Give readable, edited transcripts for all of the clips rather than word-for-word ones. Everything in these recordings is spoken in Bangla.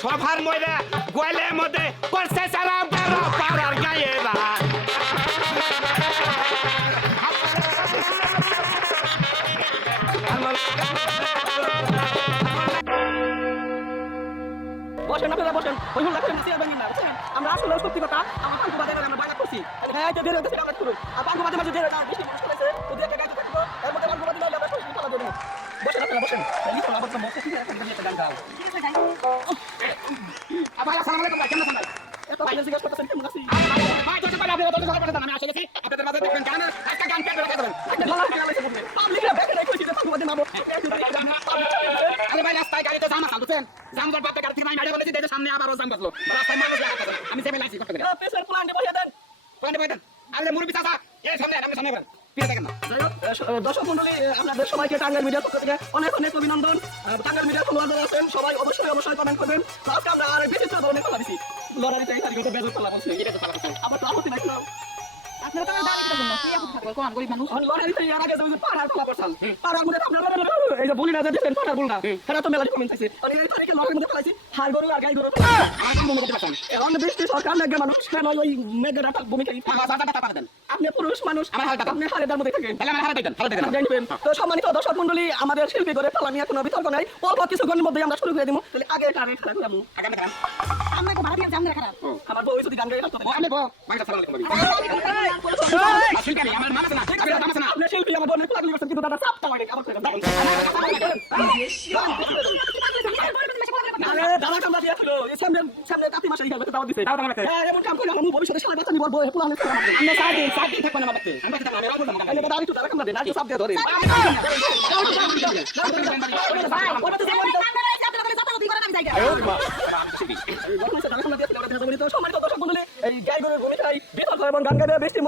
সভার মধ্যে গোয়ালের মধ্যে করছে সালাম করো পাড়ার গায়েরা বসেন আপনারা বসেন ওই হুল্লা করে নিচে ভাঙি না বুঝছেন আমরা আসলে সত্যি কথা আমার পাঙ্কু বাদে আমরা বাইরে করছি হ্যাঁ যে দেরি হচ্ছে আমরা করব আর পাঙ্কু বাদে মাঝে দেরি না বেশি মানুষ করেছে তো দুই একটা গাড়ি থাকবো এর মধ্যে পাঙ্কু বাদে না আমরা সত্যি পালা দেব বসেন আপনারা বসেন এই তো আবার তো মস্ত ঠিক আছে একটা গান গাও ঠিক আছে গাই আবার আসসালামু আলাইকুম কেমন আছেন এত ভাই জিজ্ঞাসা করতেছেন কেমন আছি ভাই তো পালা দেব তো সকালে পাঠাতাম আমি আসে গেছি আপনাদের মাঝে দেখবেন গান একটা গান পেতে রাখা দেবেন একটা ভালো গান আছে বলতে পাবলিকরা দেখে দেখে কইছে পাঙ্কু বাদে নামো আরে ভাই রাস্তায় গাড়িতে জাম আছে বুঝছেন জাম ধর বাতে গাড়ি থেকে আমি গাড়ি বলেছি দেখে সামনে আবারও জাম বাজলো রাস্তায় মানুষ লাগা আমি সেমে লাইছি করতে গেলে পেছনের প্ল্যান্টে বসে দেন প্ল্যান্টে বসে দেন আরে মুরবি চাচা এই সামনে আমি সামনে বলেন পিয়ে দেখেন না দর্শক মণ্ডলী আপনাদের সবাইকে টাঙ্গাইল মিডিয়ার পক্ষ থেকে অনেক অনেক অভিনন্দন টাঙ্গাইল মিডিয়ার ফলোয়াররা আছেন সবাই অবশ্যই কমেন্ট করবেন আজকে আমরা আর বিচিত্র ধরনের খেলা দিছি লড়াইতে এই তারিখে বেজর খেলা বলছি এটা তো খেলা বলছি আবার তো আপত্তি নাই আপনারা তো দাঁড়িয়ে থাকবেন না কি আপনি থাকবেন কোন গরিব মানুষ লড়াইতে এর আগে যে পাড়ার খেলা করছাল পাড়ার মধ্যে আপনারা এই যে বলি না যে দেখেন পাড়ার বলটা এটা তো মেলাটি কমেন্ট আছে আর এই তারিখে লড়াইয়ের মধ্যে খেলাইছি হাড় গরু আর গাই গরু আমার মনে করতে পারছেন এখন বৃষ্টি সরকার মেঘা মানুষ কেন ওই মেঘাটা ভূমিকা আপনি পুরুষ মানুষ আপনি হাড়ের মধ্যে থাকেন তো সম্মানিত দর্শক মণ্ডলী আমাদের শিল্পী করে ফেলা নিয়ে কোনো বিতর্ক নাই অল্প কিছুক্ষণের মধ্যে আমরা শুরু করে দিব তাহলে আগে এটা আগে খেলা করলাম আমরা তো ভাড়া জানলে খারাপ আমার বউ যদি গান গাই আমি বউ মাইকা সালাম আলাইকুম শিল্পী আমার মানা না ঠিক আছে আপনি শিল্পী আমার বোনের প্লাগলি করছেন কিন্তু দাদা চাপটা হয় আবার করে আরে দাদা কামড়া দিয়েছিল এই সামনে কাতি মাসে এই দাও দিছে হ্যাঁ এমন কাম করে আমি ভবিষ্যতে সারা বাচ্চা নিব বউ প্লান করে আমরা সারাদিন থাকবেন আমার বাড়িতে আমি থাকবেন আমি রাখবো না আমি দাদা একটু দাদা কামড়া দেন আর চাপ দিয়ে ধরে সম্মানিত দর্শক মণ্ডলী এই গাই গরুর ভূমিকায় বিতর্ক এবং গান গাইতে বৃষ্টি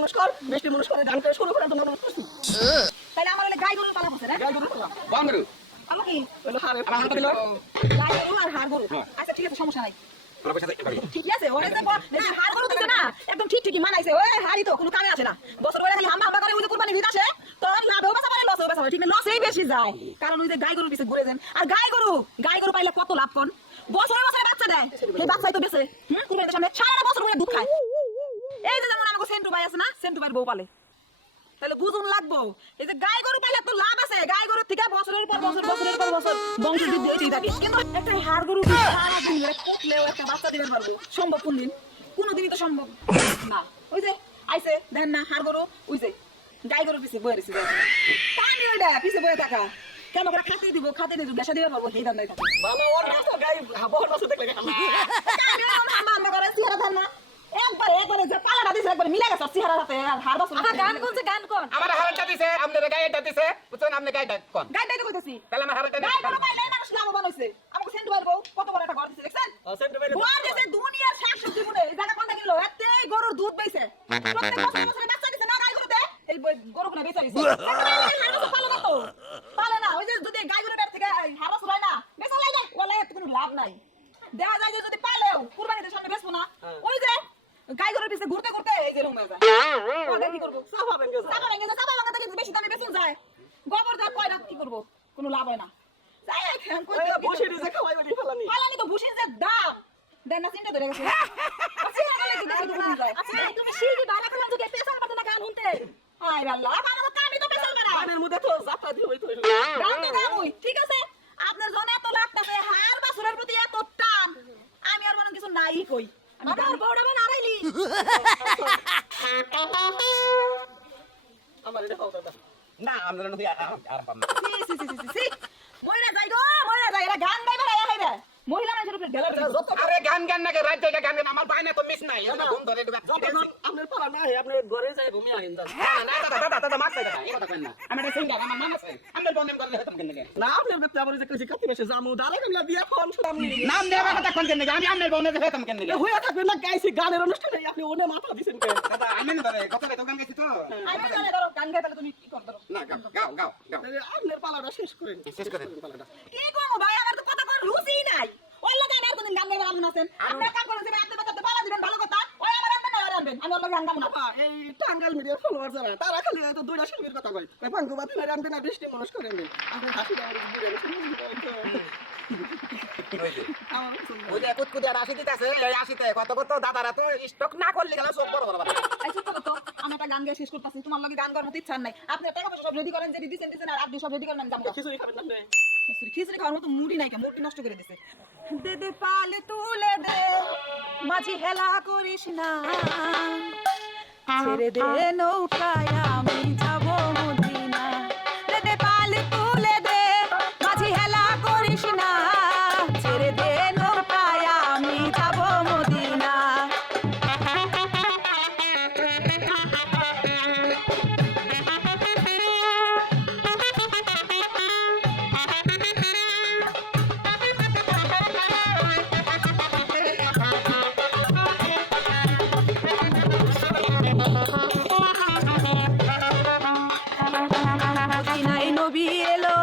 মনস্কারের গান করে শুরু করার জন্য অনুরোধ করছি তাহলে আমার হলে গাই গরু পালা বসে না গাই গরু পালা বঙ্গরু আমাকে হলো হারে আমার হাতে দিল গাই গরু আর হাড় গরু আচ্ছা ঠিক আছে সমস্যা নাই তোর পয়সা দে ঠিক আছে ওরে যে হাড় গরু দিছে না একদম ঠিকই মানাইছে ওই হাড়ি তো কোনো কামে আসে না বছর ওরে খালি হাম্বা করে ওই যে কুরবানি ভিড় আসে তো লাভও বাঁচা পারে লসও বাঁচা পারে ঠিক না লসেই বেশি যায় কারণ ওই যে গাই গরুর পিছে ঘুরে যান আর গাই গরু পাইলে কত লাভ কোন বছরে বাচ্চা দেয় এই বাচ্চাই তো বেঁচে কুরবানির সামনে সারা বছর ধরে দুধ খায় এই যে যেমন আমাকে সেন্টু ভাই আছে না সেন্টু ভাইয়ের বউ পালে তাহলে বুঝুন লাগবো এই যে গাই গরু পাইলে তো লাভ আছে গাই গরু থেকে বছরের পর বছর বংশ বৃদ্ধি হইতেই থাকে কিন্তু একটা হাড় গরু সারা দিন ধরে কুটলেও একটা বাচ্চা দিতে পারবো সম্ভব কোনদিন কোনোদিনই তো সম্ভব না ওই যে আইছে দেখেন না হাড় গরু ওই যে গাই গরুর পিছে বয়ে রয়েছে কানি ওইটা পিছে বয়ে থাকা কেন করে খাতে দিব বেসা দিতে পারবো এই দান্দাই থাকে ভালো ওর নাচ গাই বহর নাচ দেখলে কানি আমরা করে সিহারা ধান না একবারে যে পালাটা দিছে একবারে মিলে গেছে চেহারা সাথে আর হাড় বছর আমার গান কোনছে গান কোন আমার হারাটা দিছে আপনাদের গায়েটা দিছে বুঝছেন আপনি গায়েটা কোন গাইটাই তো কইতাছি তাহলে আমার হারাটা গাই কোনো পাইলে মানুষ লাভবান হইছে আমাকে সেন্ট মারবো কত বড় একটা ঘর দিছে দেখছেন সেন্টু ভাই ঘর দিছে দুনিয়ার শাকসবজি মনে এই জায়গা কোনটা কিনলো এতে গরুর দুধ বেইছে প্রত্যেক বছর বাচ্চা দিছে না গাই গরু দে এই গরু কোনা বেচা দিছে পালে না ওই যে যদি গাই গরু বের থেকে হারস হয় না বেচা লাগে ওলা এত কোনো লাভ নাই দেখা যায় যে যদি পালেও কুরবানির সামনে বেচবো না ওই যে গাই গরুর পিছে ঘুরতে এই যে রুম হয়ে যায় ওদের কি করব সাফা ভেঙে সাফা থেকে বেশি দামে বেচুন যায় গোবর দা কয়টা কি করব কোনো লাভ হয় না যাই এখন কই বসে দিছে খাওয়াই বলি ফালানি তো বসে যে দাম দেন না চিন্তা ধরে গেছে আচ্ছা তুমি শিল্পী বালা করলাম যদি পেছাল পারতে না গান শুনতে হায় আল্লাহ আমার তো কামই তো পেছাল মারা গানের মধ্যে তো যাত্রা দিয়ে হইতো গান ওই ঠিক আছে আপনার জন্য এত লাগতাছে হার বাসুরের প্রতি এত টান আমি আর মনে কিছু নাই কই আমার বড় বোন আড়াইলি আমার এটা খাওয়া দাও না আমরা নদী আর পাম না সি মইরা যাই এরা গান গাইবা রায়া হইবে মহিলা মানুষের উপরে ঢেলা যত আরে গান নাকি রাত জায়গা গান আমার বাইনা তো মিস নাই আমরা ঘুম ধরে আপনার পালা না আপনার ঘরে যাই ঘুমিয়ে আইন না দাদা মাছ খাই এই কথা কই না আমি এটা সিঙ্গার আমার নাম আছে আমি বন্ধম করলে হতাম কেন লাগে না আপনার ব্যক্তি আবার যে কইছি কাটি মেসে জামু দাঁড়া কইলা দিয়া ফোন শুনাম নি নাম দেবা কথা কোন কেন লাগে আমি আমনের বনে হতাম কেন লাগে হইয়া থাকবে না গাইছি গানের অনুষ্ঠানে আপনি ওনে মাথা দিছেন কে দাদা আমি না ধরে কথা দোকান গেছি তো আমি জানি ধরো গান গাই তাহলে তুমি কি কর ধরো না গাও আপনার পালাটা শেষ করেন শেষ করে পালাটা কি করব ভাই আমার তো কথা কই রুচি নাই ওই লাগা আর কোন গান গাইবা আমন আছেন আপনি কাম করেন যে আপনি কথা পালা দিবেন ভালো কথা ওই আমার আনবেন না আর আনবেন আমি ওর গান গাবো না এই টাঙ্গাইল মিডিয়ার ফলোয়ার যারা তারা খালি তো দুইটা শিল্পীর কথা কয় পাঙ্কু বাতি না রানবে না বৃষ্টি মনস্ক করেন আপনি হাসি দাও আমার পছন্দ। ওই যে কুতকুতি আর 80 দিতেছে এই 80তে কত কত দাদারা তো স্টক না করলে গেল সব বড় বড় বাড়ে। এই চুপ করো তো, আমি একটা গান গায়ে শেষ করতেছি, তোমার লগে গান করার মতো ইচ্ছা নাই। আপনি টাকা পয়সা সব রেডি করেন, যে দিছেন আর আপনি সব রেডি করেন, আমি যাবো। খিচুড়ি খাবেন না আপনি? খিচুড়ি খাওয়ার মতো মুডই নাই, মুডটি নষ্ট করে দিছে। দে দে পালে তুলে দে, মাঝি হেলা করিস না, ছেড়ে দে নৌকায় আমি যাব মদিনা। দে দে পালে তুলে দে, মাঝি হেলা করিস না, ছেড়ে দে নৌকায় আমি যাব মদিনা। মদিনায় নবী এলো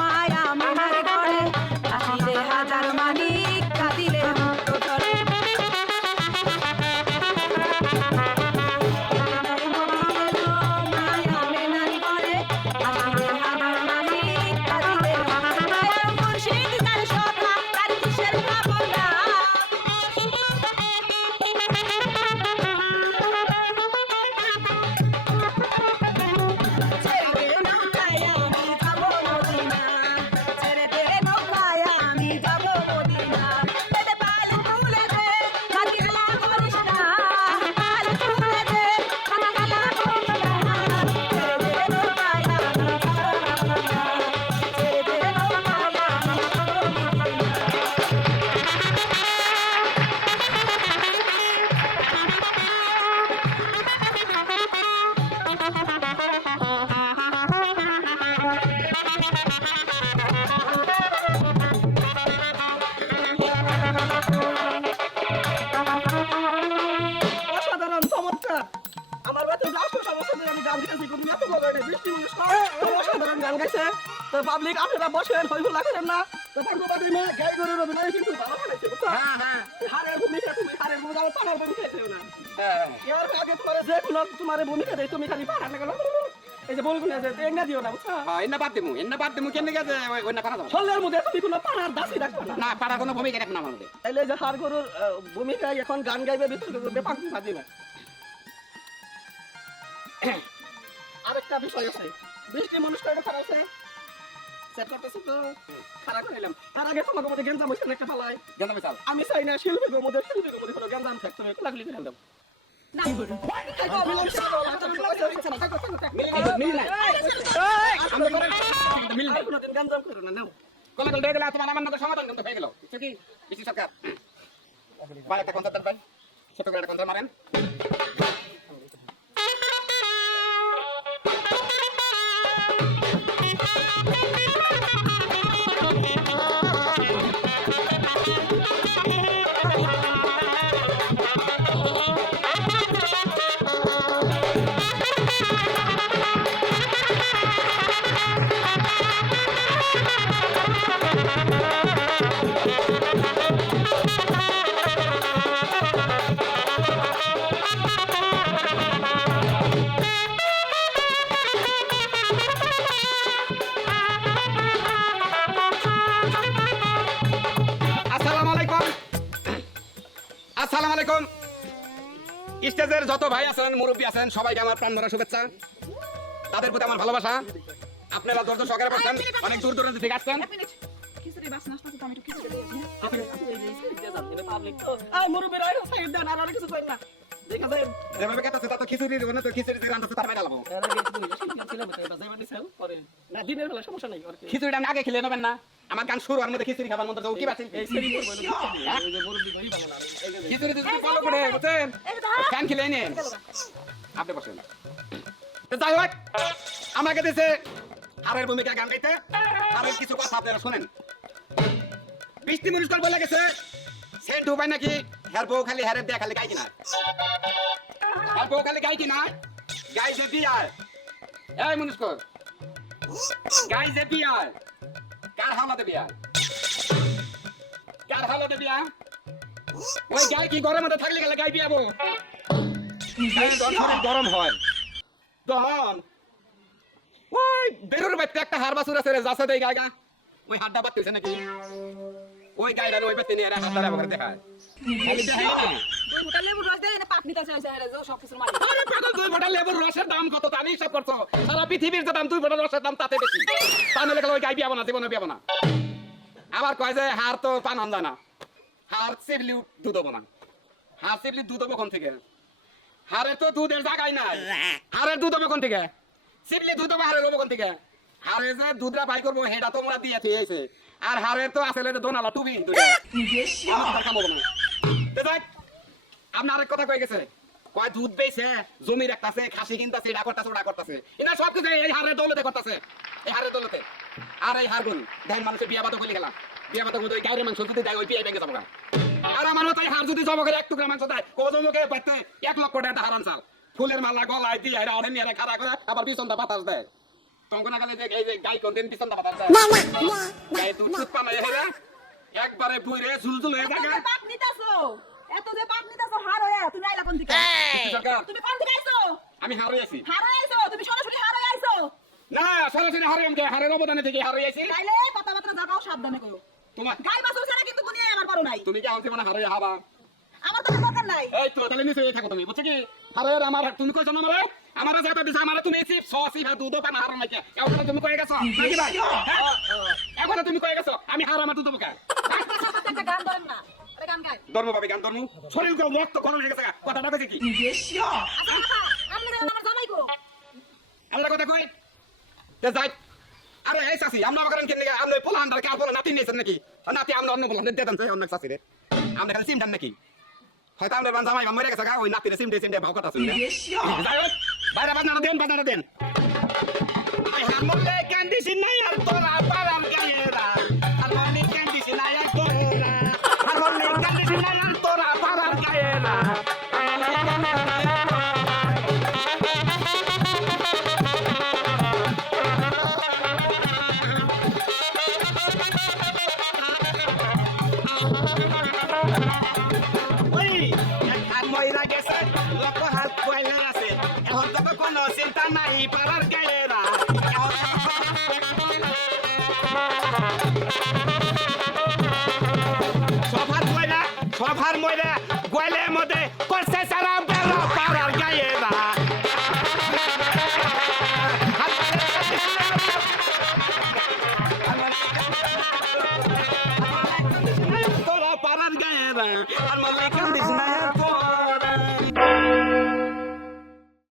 মায়া মনের ঘরে, আসিলে হাজার মানিক কাঁদিলে মুক্ত ধরে। মদিনায় নবী এলো মায়া মনের ঘরে, আসিলে হাজার মানিক কাঁদিলে মুক্ত ধরে। মুর্শিদ তার সখা, তার কিসের ভাবনা, ছেড়ে দে নৌকায় আমি যাব মদিনা, ছেড়ে দে নৌকায় আমি যাব মদিনা। দে দে পাল তুলে দে, মাঝি হেলা করিস না, পাল তুলে দে, মাঝি হেলা করিস না, ছেড়ে দে নৌকায় আমি যাব মদিনা, ছেড়ে দে নৌকায় আমি যাব মদিনা। অসাধারণ চমৎকার। আমার বাচ্চা যে 800 বছর ধরে আমি গান গাইছি, তুমি এত বড় একটা বৃষ্টি মানুষ তো অসাধারণ গান গাইছে। তো পাবলিক আপনারা বসেন, হইহুল্লা করেন না। তো ভাগ্যবাদী মেয়ে গাই গরুর অভিনয় কিন্তু ভালো বানাইছে, বুঝছো? হ্যাঁ হ্যাঁ হারের ভূমিকা, তুমি হারের ভূমিকা, আমার পাড়ার ভূমিকা খেয়েও না। হ্যাঁ এর আগে তোমার যে কোনো তোমার ভূমিকা দেয়, তুমি খালি পাড়া না গেল এই যে বলবো না যে এঙ্গা দিও না, বুঝছো? হ্যাঁ এন্না বাদ দেমু কেন গেছে ওই না পারা যাবে শরীরের মধ্যে তুমি কোনো পাড়ার দাসী রাখবে না। না পারা কোনো ভূমিকা রাখবে না আমার মধ্যে। তাইলে এই যে হার গরুর ভূমিকায় এখন গান গাইবে, বিতর্ক করবে, পাখি ভাজি না। আরেকটা বিষয় আছে, বৃষ্টি মানুষটা এটা খারাপ আছে, সেট করতেছে তো খারাপ করে নিলাম। তার আগে তোমাকে মধ্যে গেঞ্জাম হয়েছে একটা পালাই। জানো বিশাল আমি চাই না শিল্পীর মধ্যে কোনো গেঞ্জাম থাকতে হবে, লাগলি করে দাও। না মিল নাই আমরা করে মিল নাই কোনোদিন গেঞ্জাম করো না, নাও। কোন কোন দেখলা তোমার আমার মধ্যে সমাধান করতে হয়ে গেল কিছু কি বিসি সরকার বাইরে একটা কনসার্ট দেন ছোট করে একটা কনসার্ট মারেন। আসসালামু আলাইকুম। স্টেজের যত ভাই আছেন, মুরব্বী আছেন, সবাইকে আমার প্রাণ ভরা শুভেচ্ছা। তাদের প্রতি আমার ভালোবাসা। আপনারা ধৈর্য সহকারে বসেন, অনেক দূর দূরান্ত থেকে আসছেন। খিচুড়ি বাস নাস্তা তো আমি একটু খিচুড়ি আয় মুরব্বীরা এটা সাইড দেন, আর অনেক কিছু করেন না। ঠিক আছে, যেভাবে খেতেছে তা তো খিচুড়ি দেবো না, তো খিচুড়ি দিয়ে রান্না তার মেলা লাগবো। এর আগে তুমি ছিল বলতে যাইবা দিছেন পরে না, দিনের বেলা সমস্যা নাই আর কি। খিচুড়িটা আমি আগে খেলে নেবেন না, আমার গান শুরু হওয়ার মধ্যে খিচুড়ি খাবার মধ্যে কি বাঁচিল এই সেরি করব না, এই যে মুরব্বী ভাই ভালো না। এই যে খিচুড়ি দিয়ে ফলো করে বুঝছেন, গান খেলে নেন। আপনি বসেন। তো যাই হোক, আমাকে দিয়েছে হারের ভূমিকা গান গাইতে। হারের কিছু কথা আপনারা শোনেন। বৃষ্টি মুনিস্কার বলে গেছে সেন্ট উপায় নাকি হের বউ খালি হেরের দেয়া খালি গাই কিনা, হের বউ খালি গাই কিনা, গাই যে বিয়ার। এই মুনিস্কর গাই যে বিয়ার, কার হালাতে বিয়া, কার হালাতে বিয়া? ওই গাই কি গরম মধ্যে থাকলে গেলে গাই বিয়াবো? গরম হয় তখন ওই বেরোর বাড়িতে একটা হার বাছুর আছে রে, যাচ্ছে দেই গায়গা ওই হাড়টা বাড়তেছে নাকি ওই গাইডার ওই বেতে নিয়ে হাত ধরে আমাকে দেখায় খালি দেখাই না দুই ফুটা লেবুর রস দিয়ে এনে পাক নিতেছে সব কিছুর মাটি আরে পাগল, 2 ফোঁটা লেবুর রসের দাম কত তা আমি হিসাব করছো? সারা পৃথিবীর যে দাম 2 ফোঁটা রসের দাম তাতে বেশি। তা নাহলে ওই গাই বিয়াবো না, জীবনে বিয়াবো না। আবার কয় যে হার তো পান আন যায় না, হার সিবলি দুধ হবো না। হার সিবলি দুধ হবো কোন থেকে? হারের তো দুধের জায়গায় নাই, হারের দুধ হবো কোন থেকে? সিবলি দুধ হবো হারের হবো কোন থেকে? হারে যে দুধরা বাই করবো হেটা তোমরা দিয়ে থিয়েছে, আর হারের তো আসলে দোনালা টুবি দুইটা। আমার কথা বলবো না। তো যাই, আপনি আরেক কথা কয়ে গেছে, কয় দুধ বেচে জমি রাখতাছে, খাসি কিনতাছে, এটা করতাছে ওটা করতাছে, এনা সব কিছু এই হারের দৌলতে করতাছে, এই হারের দৌলতে। আর এই হারগুন দেখেন মানুষের বিয়া বাতো খুলে গেলাম, বিয়া বাতো ওই গাইরের মাংস যদি দেয় ওই বিয়ে ভেঙে যাবো। আর আমার মতো হার যদি জমকের 1 টুকরা মাংস দেয় ও জমকে পাইতে 1 লক্ষ টাকা হারান চাল, ফুলের মালা গলায় দিয়ে এরা অনেক নিয়ে খাড়া করে আবার পিছনটা বাতাস দেয়। তখন না খালি এই যে গাই কোনদিন পিছনটা বাতাস দেয়, গাই তুই চুপ পানা হেরা একবারে বুইরে ঝুলঝুল হয়ে থাকে। পাক নিতেছো এত যে পাক নিতেছো হার হয়ে তুমি আইলা কোন দিকে তুমি কোন দিকে আইছো আমি হারে আছি হার হয়ে আইছো তুমি সরাসরি হার হয়ে আইছো না, সরাসরি হারে আমাকে হারের অবদানে থেকে হারে আছি। তাইলে কথাবার্তা জাগাও সাবধানে করো, তোমার গাই বাছুর ছাড়া কিন্তু দুনিয়ায় আমার বড় নাই। তুমি কি আমাকে মানে হারে হাবা? আমার তো দরকার নাই। এই তো তাহলে নিচে থাকো তুমি, বুঝছো কি? হারের আমার তুমি কইছো না আমারে, আমারে যেটা দিছ আমারে তুমি চিপ সসি ভা দুধ পানা হার নাকি এখন তুমি কই গেছো নাকি ভাই? এখন তুমি কই গেছো আমি হার আমার দুধ বকা একটা সাথে একটা গান ধরেন না, আরে গান গায় ধর্ম পাবে গান ধর্ম শরীর করে রক্ত গরম হয়ে গেছে, কথাটা কইছে কি? আচ্ছা আপনি যেন আমার জামাই গো আল্লাহ কথা কই তে যাই। আরে এই চাচি আমরা আমাকে কেন লাগা আমরা পোলা আন্ডার কা পোলা নাতি নিছেন নাকি? নাতি আমরা অন্য পোলা দেন চাই অন্য চাচি রে আমরা খালি সিম দেন নাকি? হয়তো আমরা বান জামাই মরে গেছে গা ওই নাতিরে সিম দে ভাও কথা শুনলে যাই হোক বাইরে বাজানা দেন আই হামলে কন্ডিশন নাই আর তোরা পারার গায়েরা হারমোনিক কন্ডিশন নাই আর তোরা হারমোনিক কন্ডিশন নাই আর তোরা পারার গায়েরা ময়রা গেছে লোক হাত কয়লা আছে এখন তো কোনো চিন্তা নাই পারার গায়েরা সভার ময়রা